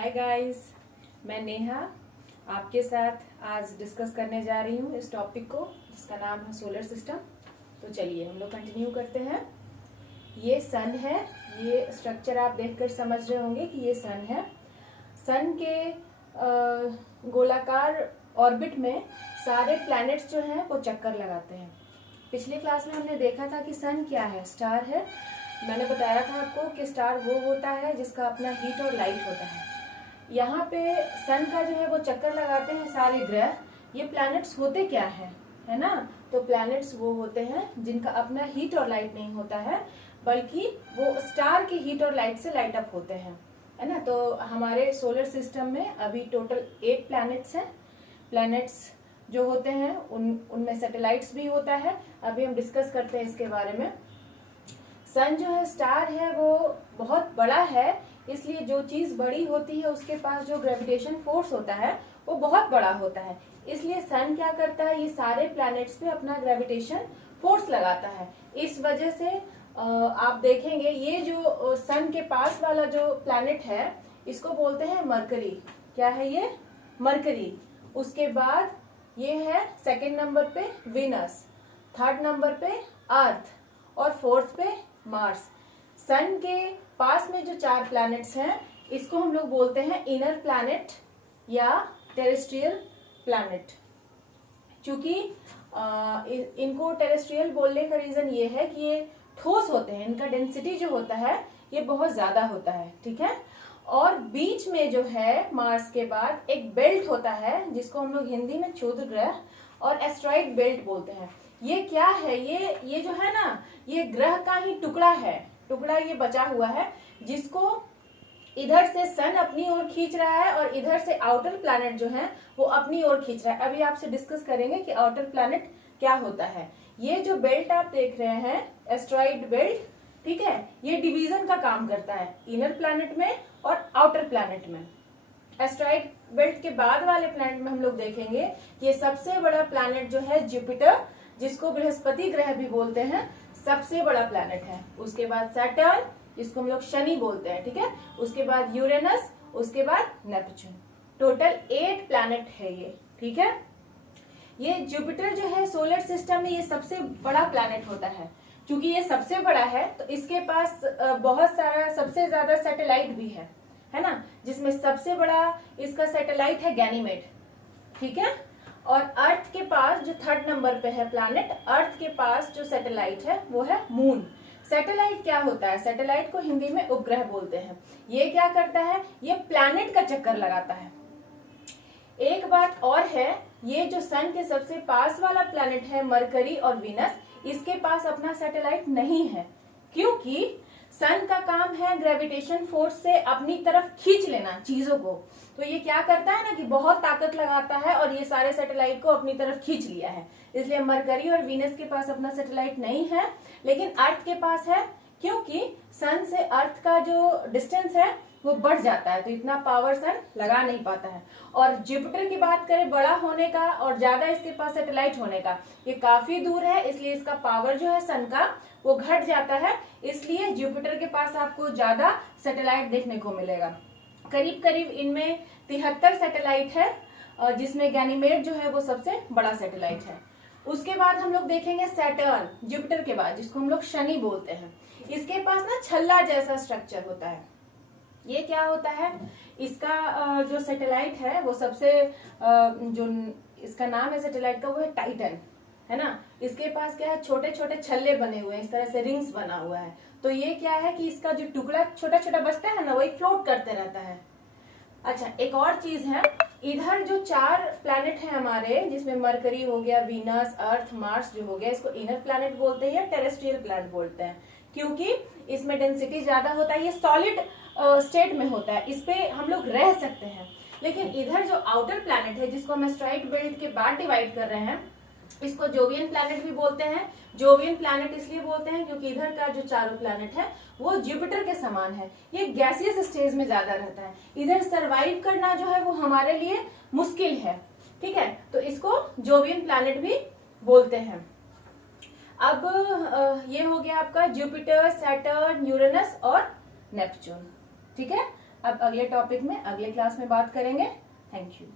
Hi guys, मैं नेहा आपके साथ आज डिस्कस करने जा रही हूँ इस टॉपिक को जिसका नाम है सोलर सिस्टम। तो चलिए हम लोग कंटिन्यू करते हैं। ये सन है, ये स्ट्रक्चर आप देखकर समझ रहे होंगे कि ये सन है। सन के गोलाकार ऑर्बिट में सारे प्लैनेट्स जो हैं वो चक्कर लगाते हैं। पिछले क्लास में हमने देखा था कि सन क्या है, स्टार है। मैंने बताया था आपको कि स्टार वो होता है जिसका अपना हीट और लाइट होता है। यहाँ पे सन का जो है वो चक्कर लगाते हैं सारे ग्रह। ये प्लैनेट्स होते क्या है ना? तो प्लैनेट्स वो होते हैं जिनका अपना हीट और लाइट नहीं होता है, बल्कि वो स्टार की हीट और लाइट से लाइट अप होते हैं, है ना। तो हमारे सोलर सिस्टम में अभी टोटल 8 प्लैनेट्स हैं। प्लैनेट्स जो होते हैं उनमें सैटेलाइट्स भी होता है। अभी हम डिस्कस करते हैं इसके बारे में। सन जो है, स्टार है, वो बहुत बड़ा है, इसलिए जो चीज बड़ी होती है उसके पास जो ग्रेविटेशन फोर्स होता है वो बहुत बड़ा होता है। इसलिए सन क्या करता है, ये सारे प्लैनेट्स पे अपना ग्रेविटेशन फोर्स लगाता है। इस वजह से आप देखेंगे ये जो सन के पास वाला जो प्लैनेट है इसको बोलते हैं मरकरी। क्या है ये? मरकरी। उसके बाद ये है सेकंड नंबर पे वीनस, थर्ड नंबर पे अर्थ और फोर्थ पे मार्स। सन के पास में जो 4 प्लैनेट्स हैं इसको हम लोग बोलते हैं इनर प्लैनेट या टेरेस्ट्रियल प्लैनेट। क्योंकि इनको टेरेस्ट्रियल बोलने का रीजन ये है कि ये ठोस होते हैं, इनका डेंसिटी जो होता है ये बहुत ज्यादा होता है, ठीक है। और बीच में जो है मार्स के बाद एक बेल्ट होता है जिसको हम लोग हिंदी में क्षुद्र ग्रह और एस्ट्रॉइड बेल्ट बोलते हैं। ये क्या है? ये जो है ना, ये ग्रह का ही टुकड़ा है, टुकड़ा ये बचा हुआ है जिसको इधर से सन अपनी ओर खींच रहा है और इधर से आउटर प्लैनेट जो है वो अपनी ओर खींच रहा है। अभी आपसे डिस्कस करेंगे कि आउटर प्लैनेट क्या होता है। ये जो बेल्ट आप देख रहे हैं, एस्ट्रॉइड बेल्ट, ठीक है, ये डिवीजन का काम करता है इनर प्लैनेट में और आउटर प्लैनेट में। एस्ट्रॉइड बेल्ट के बाद वाले प्लैनेट में हम लोग देखेंगे कि ये सबसे बड़ा प्लैनेट जो है जुपिटर, जिसको बृहस्पति ग्रह भी बोलते हैं, सबसे बड़ा प्लैनेट है। उसके बाद सैटर्न, जिसको हम लोग शनि बोलते हैं, ठीक है। उसके बाद यूरेनस, उसके बाद नेपच्यून। टोटल 8 प्लैनेट है ये, ठीक है। ये जुपिटर जो है सोलर सिस्टम में ये सबसे बड़ा प्लैनेट होता है। क्योंकि ये सबसे बड़ा है तो इसके पास बहुत सारा, सबसे ज्यादा सैटेलाइट भी है ना, जिसमें सबसे बड़ा इसका सैटेलाइट है गैनीमेड, ठीक है। और अर्थ के पास जो थर्ड नंबर पे है प्लैनेट, अर्थ के पास जो सैटेलाइट है वो है मून। सैटेलाइट क्या होता है? सैटेलाइट को हिंदी में उपग्रह बोलते हैं। ये क्या करता है? ये प्लैनेट का चक्कर लगाता है। एक बात और है, ये जो सन के सबसे पास वाला प्लैनेट है मरकरी और वीनस, इसके पास अपना सैटेलाइट नहीं है, क्योंकि सन का काम है ग्रेविटेशन फोर्स से अपनी तरफ खींच लेना चीजों को। तो ये क्या करता है ना कि बहुत ताकत लगाता है और ये सारे सैटेलाइट को अपनी तरफ खींच लिया है। इसलिए मरकरी और वीनस के पास अपना सैटेलाइट नहीं है, लेकिन अर्थ के पास है, क्योंकि सन से अर्थ का जो डिस्टेंस है वो बढ़ जाता है, तो इतना पावर सन लगा नहीं पाता है। और जुपिटर की बात करें बड़ा होने का और ज्यादा इसके पास सैटेलाइट होने का, ये काफी दूर है, इसलिए इसका पावर जो है सन का वो घट जाता है। इसलिए जुपिटर के पास आपको ज्यादा सैटेलाइट देखने को मिलेगा। करीब करीब इनमें 73 सैटेलाइट है, जिसमें गैनीमेड जो है वो सबसे बड़ा सैटेलाइट है। उसके बाद हम लोग देखेंगे सैटर्न, जुपिटर के बाद, जिसको हम लोग शनि बोलते हैं। इसके पास ना छल्ला जैसा स्ट्रक्चर होता है। ये क्या होता है? इसका जो सैटेलाइट है वो सबसे जो इसका नाम है सैटेलाइट का वो है टाइटन, है ना। इसके पास क्या है? छोटे छोटे छल्ले बने हुए हैं, इस तरह से रिंग्स बना हुआ है। तो ये क्या है कि इसका जो टुकड़ा छोटा छोटा बचता है ना, वही फ्लोट करते रहता है। अच्छा, एक और चीज है, इधर जो 4 प्लैनेट है हमारे, जिसमें मरकरी हो गया, वीनस, अर्थ, मार्स जो हो गया, इसको इनर प्लैनेट बोलते हैं या टेरेस्ट्रियल प्लैनेट बोलते हैं, क्योंकि इसमें डेंसिटी ज्यादा होता है, ये सॉलिड स्टेट में होता है, इस पे हम लोग रह सकते हैं। लेकिन इधर जो आउटर प्लैनेट है, जिसको हम एस्ट्रॉइड बेल्ट के बाद डिवाइड कर रहे हैं, इसको जोवियन प्लैनेट भी बोलते हैं। जोवियन प्लैनेट इसलिए बोलते हैं क्योंकि इधर का जो चारों प्लैनेट है वो जुपिटर के समान है, ये गैसियस स्टेज में ज्यादा रहता है। इधर सरवाइव करना जो है वो हमारे लिए मुश्किल है, ठीक है। तो इसको जोवियन प्लैनेट भी बोलते हैं। अब ये हो गया आपका जुपिटर, सैटर्न, यूरेनस और नेपच्यून, ठीक है। अब अगले टॉपिक में अगले क्लास में बात करेंगे। Thank you.